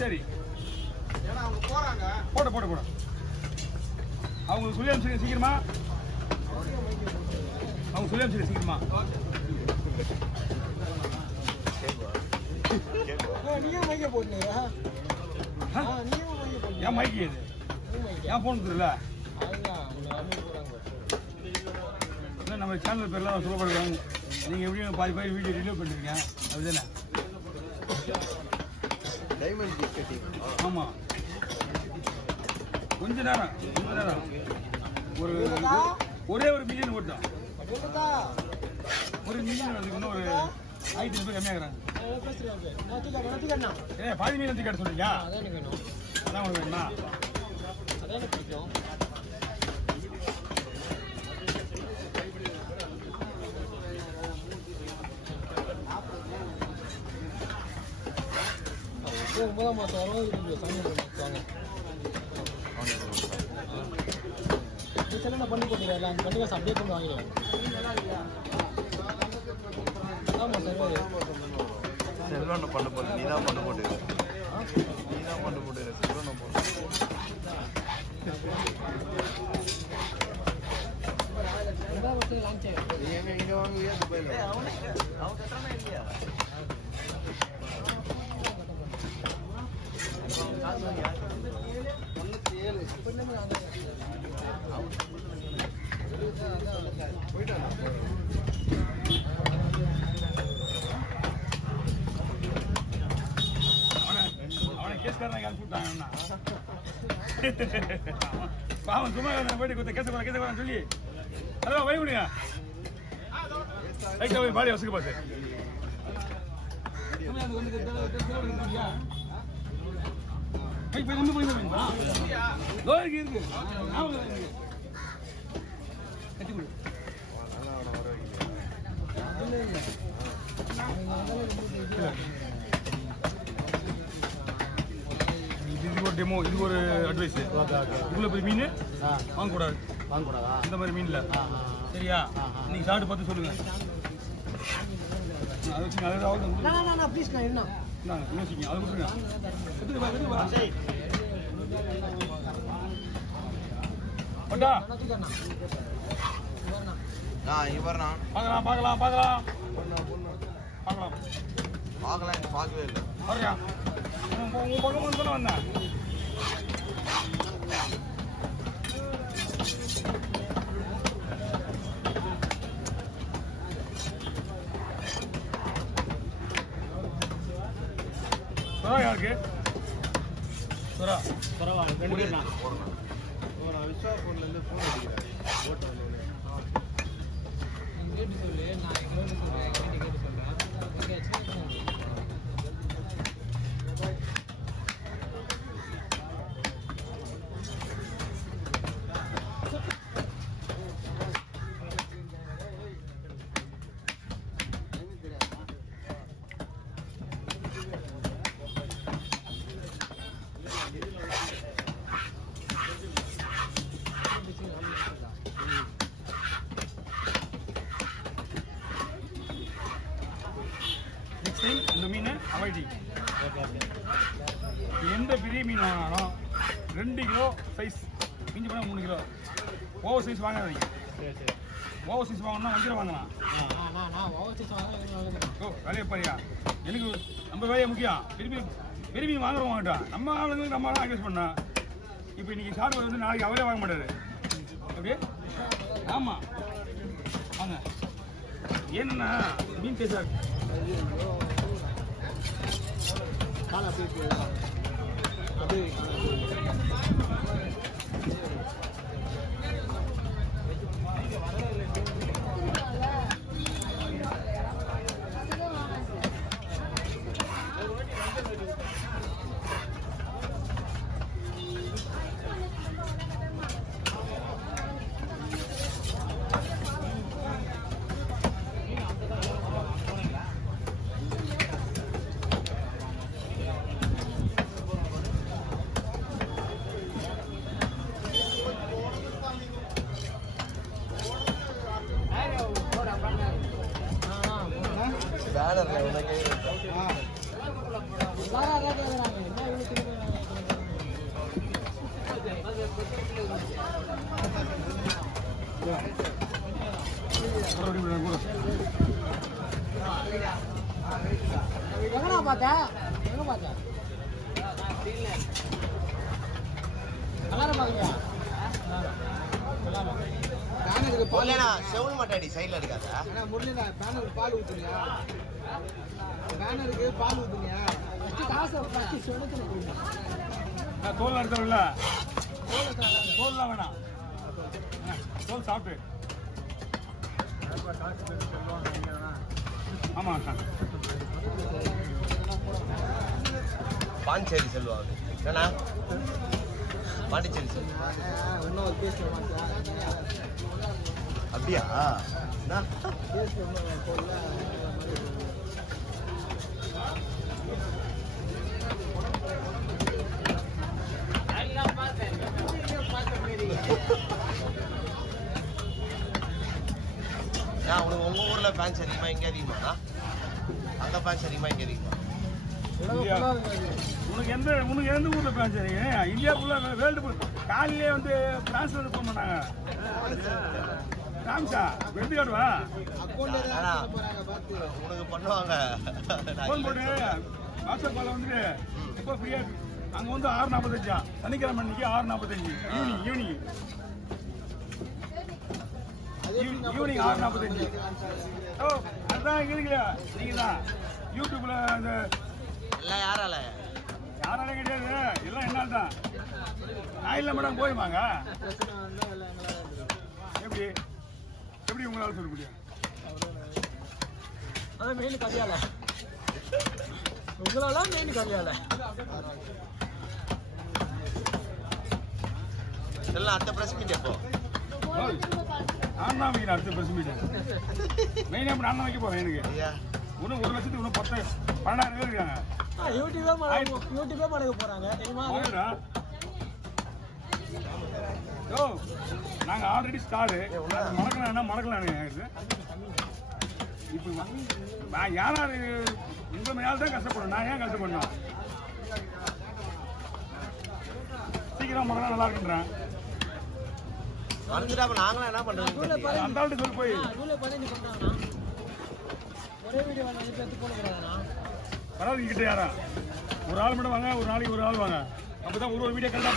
சரி போட போட போட அவங்க சொல்லி அனுப்பிச்சு சீக்கிரமா அவங்க சொல்லி அனுப்பிச்சு சீக்கிரமா ஏன் மைக்கு இது ஏன் போன் தெரியல நம்ம சேனல் பேர்லாம் சொல்லப்படுறாங்க நீங்க எப்படியும் பாதி பாதி வீடியோ ரிலீவ் பண்ணிருக்கீங்க அதுதானே ஆமா கொஞ்ச நேரம் ஒரு ஒரே ஒரு மில்லியன் ஓட்டம் ஒரு மில்லியன் வந்து ஒரு 500 ரூபாய் கம்மியாகிறாங்க பாதி மீன் கடை சொல்றீங்க அதான் உங்களுக்கு வேணுமா ஒன்பதாம் மாதம் என்ன பண்ணி போட்டுருக்கா அந்த கண்டிப்பாக அப்படியே கொண்டு வாங்கிடுவோம் ஆமாம் செல்வனை பண்ண போட்டு நீ தான் பண்ண போட்டு செல்வனை போட்டு இங்கே வாங்குவியா துபாயில் அவன் கட்டுறானா இல்லையா அவனை கேஸ்காரன் அனுப்பிவிட்டாங்கன்னா பாவன் சும்மா போயிட்டு கொடுத்த கேச சொல்லி அதான் வை விடுங்க ரைட்டா போய் பாடி வசுக்கு பார்த்து இருக்கு இது ஒரு டெமோ இது ஒரு அட்வைஸ் இவ்வளோ பெரிய மீன் வாங்கக்கூடாது இந்த மாதிரி மீன்ல சரியா நீங்க சாப்பிட்டு பார்த்து சொல்லுங்க அதை வச்சுங்க அதாவது யோசிங்க அதை விட்டுருங்க பட்டா பார்க்கலாம் பார்க்கலாம் பார்க்கலாம் பார்க்கலாம் பார்க்கவே இல்லை வரையா உன் பக்கம் வந்து தானே வந்தேன் யாருக்கு விஸ்வாபூர்லேருந்து ஃபோன் அடிக்கிறேன் ஓட்ட கேட்டு சொல்லு நான் கேட்டு சொல்றேன் இந்த மீனை அவாய்டி எந்த பெரிய மீன் வாங்கினாலும் 2 கிலோ சைஸ் மிஞ்சி போனால் 3 கிலோ ஓவர் சைஸ் வாங்காதீங்க ஓவர் சைஸ் வாங்கினா வஞ்சிரம் வாங்கலாம் ஓ வேலையை பாரியா எனக்கு நம்ம வேலையை முக்கியம் பெரிய மீன் வாங்குறோம் வாங்கிட்டோம் நம்ம ஆளுங்களுக்கு நம்ம தான் அட்வைஸ் பண்ணோம் இப்போ இன்னைக்கு சாப்பிட்டு வந்து நாளைக்கு அவரே வாங்க மாட்டாரு அப்படியே ஆமாம் வாங்க ஏன்னா மீன் பேச காலை அப்படியே பேனர்ல உனக்கு எல்லாரும் அதான் கேட்குறாங்க. என்ன இவ்வளோ திரும்ப எங்கண்ணா பார்த்தா? எங்க பார்த்தா? எல்லாரும் பார்க்கலையா? பேனருக்கு போலனா செவுல் மாட்டாடி சைடுல இருக்காதா? அண்ணா முரளிண்ணா பேனருக்கு பால் ஊத்துறியா? பேனருக்கு பால் ஊத்துறியா? காசை தோல் எடுத்தவில்ல தோல்லாம் வேணாம் தோல் சாப்பிட்டு ஆமா பாண்டிச்சேரி செல்வாங்க ஏன்னா பாண்டிச்சேரி செல்வா இன்னும் பேச மாட்டேன். அப்படியா உனக்கு உங்க ஊர்ல ஃபேன்ஸ் அதிகமா இங்க அதிகமாண்ணா அங்க ஃபேன்ஸ் அதிகமா இங்க அதிகமா உனக்கு எந்த ஊர்ல ஃபேன் சரி இந்தியாவுக்குள்ள வேர்ல்டு காலையிலே வந்து பிரான்ஸ்ல இருந்து போக மாட்டாங்க ராம்சா எப்படி காட்டுவா உனக்கு பண்ணுவாங்க ஃபோன் போட்டு வாட்ஸ்அப் கால வந்துட்டு எப்போ ஃப்ரீயா அங்க வந்து 6:45 சனிக்கிழமை அன்னைக்கு 6:45 ஈவினிங் 6:45 ஓ அதான் இருக்கல நீங்க தான் யூடியூப்ல அந்த எல்லாம் யாரால கிடையாது எல்லாம் என்னால் தான் நான் இல்லை மேடம் போயிருவாங்க எப்படி உங்களால சொல்ல முடியும் அதான் மெயின் கல்யாண உங்களால மெயின் கல்யாண எல்லாம் அடுத்த பிரஸ் மீட் எப்போ நான் தான் வைக்கிறேன் அடுத்த பிரஸ் மீட்டிங் மெயின் எப்படி நான் தான் வைக்க போறேன் எனக்கு இன்னும் 1 லட்சத்துக்கு இன்னும் 12,000 பேர் இருக்காங்க யூடியூபே பழக போறாங்க தெரியுமா? ஓ நாங்க ஆல்ரெடி ஸ்டாரு மறக்கலான்னு இப்போ நான் யாராரு இந்த மேல தான் கஷ்டப்படும் நான் ஏன் கஷ்டப்படணும் சீக்கிரம் மறக்கலாம் நல்லா இருக்குன்றேன் நாங்களும் என்ன பண்றோம் அந்த ஆள்கிட்ட சொல்லி போய் ஒரே வீடியோ எடுத்து போடுறானா பரவாயில்ல கிட்ட யாரா ஒரு ஆள் மட்டும் வாங்க ஒரு நாளைக்கு ஒரு ஆள் வாங்க அப்பதான் ஒரு வீடியோ கரெக்டா